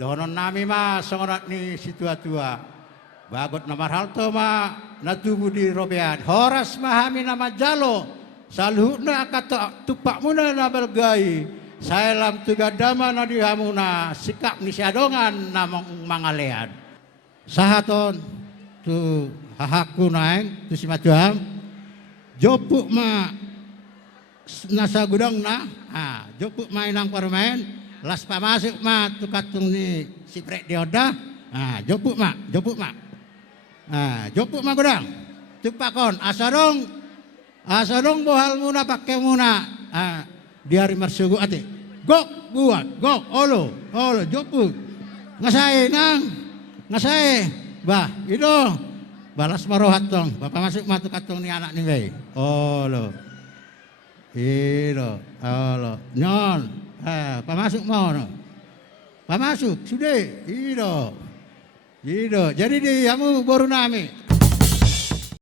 Donon nami ma songorat ni situa-tua. Bagot na marhalto ma natubu di robean. Horas mahami nama jalo. Salhu na kata tupak muna na bergai. Salam tugadama na dihamuna. Sikap ni siadongan na mangalean. Sahaton tu hahaku naeng tu si macuam. Jopuk ma nasa gudang na. Jopuk ma inang permen. Las pamasuk ma tu katung ni si prek dioda. Jopuk ma. Jopuk ma gudang. Tu pakon asadong bohal muna pakai muna. Diari marsugu ate. Gok buat, gok olo jopuk. Ngasai nang. Ngasai. Bah, itu balas marohat tong. Bapak masuk ma tu katung ni anak ni bay. Olo. Ilo, olo. Nyon. Pamasuk mau no. Pamasuk sudah. Ido. Jadi di kamu baru nami.